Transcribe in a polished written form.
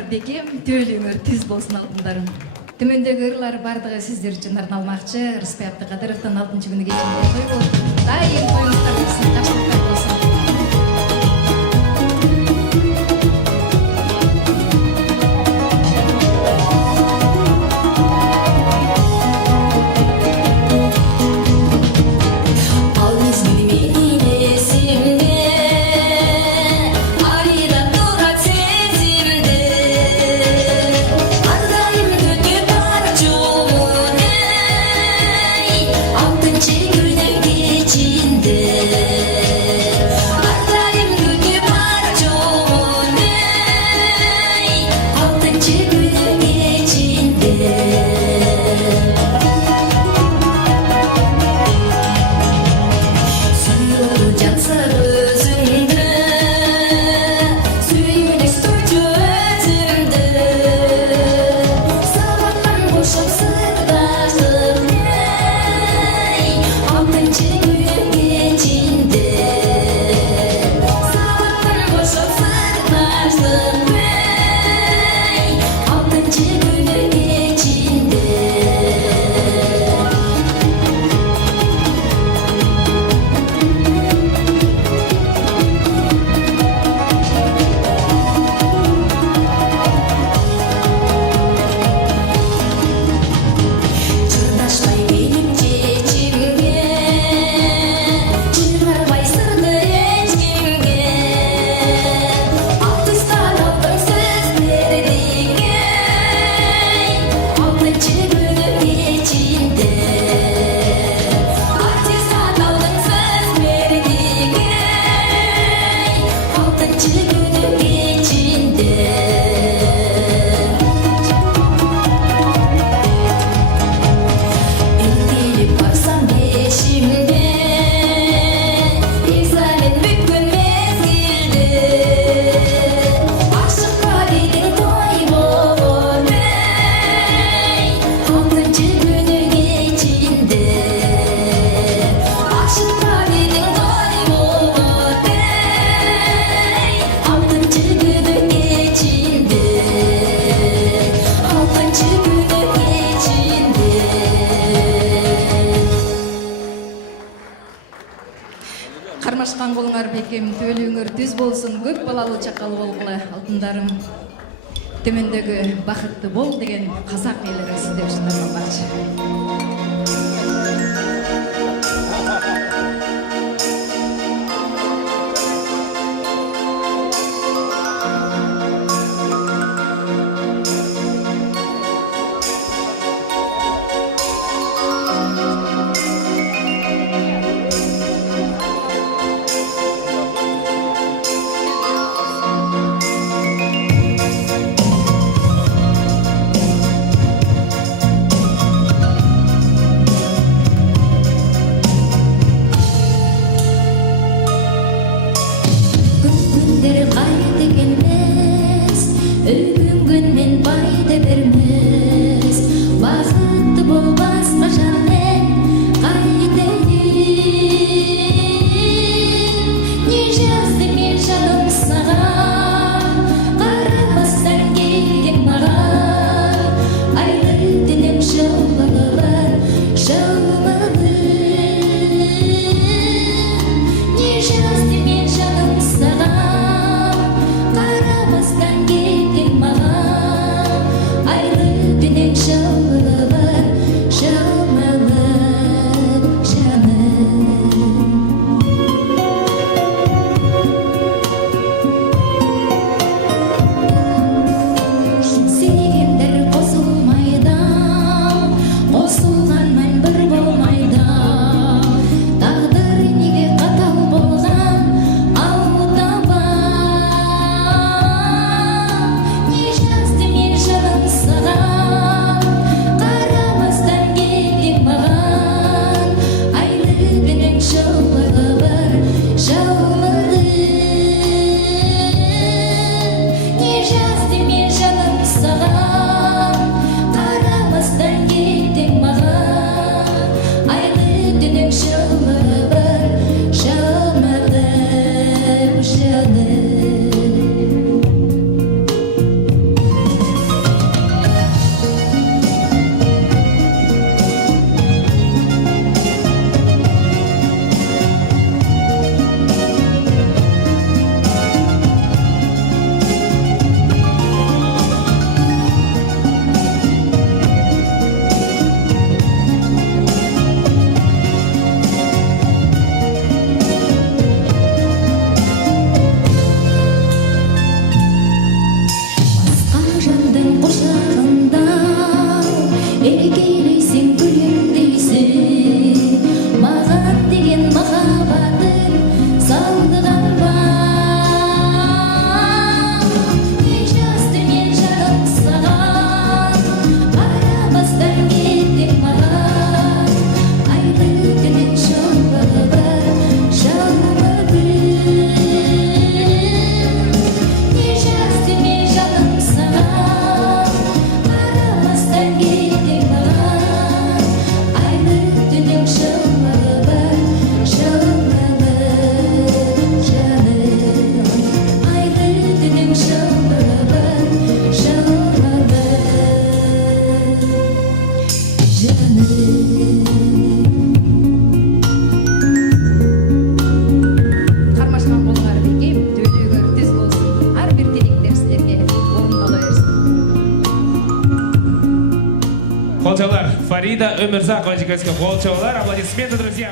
кангулуңар бекем, төөлүңөр түз болсун алтындарым. Төмөндөгү ырлар бардыгы сиздер үчүн арналмакчы. Рыспай Абдыкадыровдун 6-күнү кечинде той болуп, дайым тоюңуздар болсун, жакшылыктар болсун. Кармашкан колуңар бекем, төөлүңөр түз болсун, көп балалуу чакал болгула алтындарым. Төмөндөгү бакытты бол деген казак элleri сиздер үчүн арналмакчы. еркелейсің күлімдейсің маған деген махаббатың сағындыған ба не жазды мен жаным саған қарамастан кеттің маған айды түннің шоғы бар жалыны бір не жазды мен жаным саған қарамастан кеттің маған айды түннің шоғы бар жалыны жаным айды түннің шоғы бар жалыны жаным Кармашкан болуңар бекем, төлөөгөр түз болсун. Ар бир тилектер силерге орундала берсин. Қолчаулар, Фарида Өмірзақова жігітке қолчаулар, аплодисменты, друзья.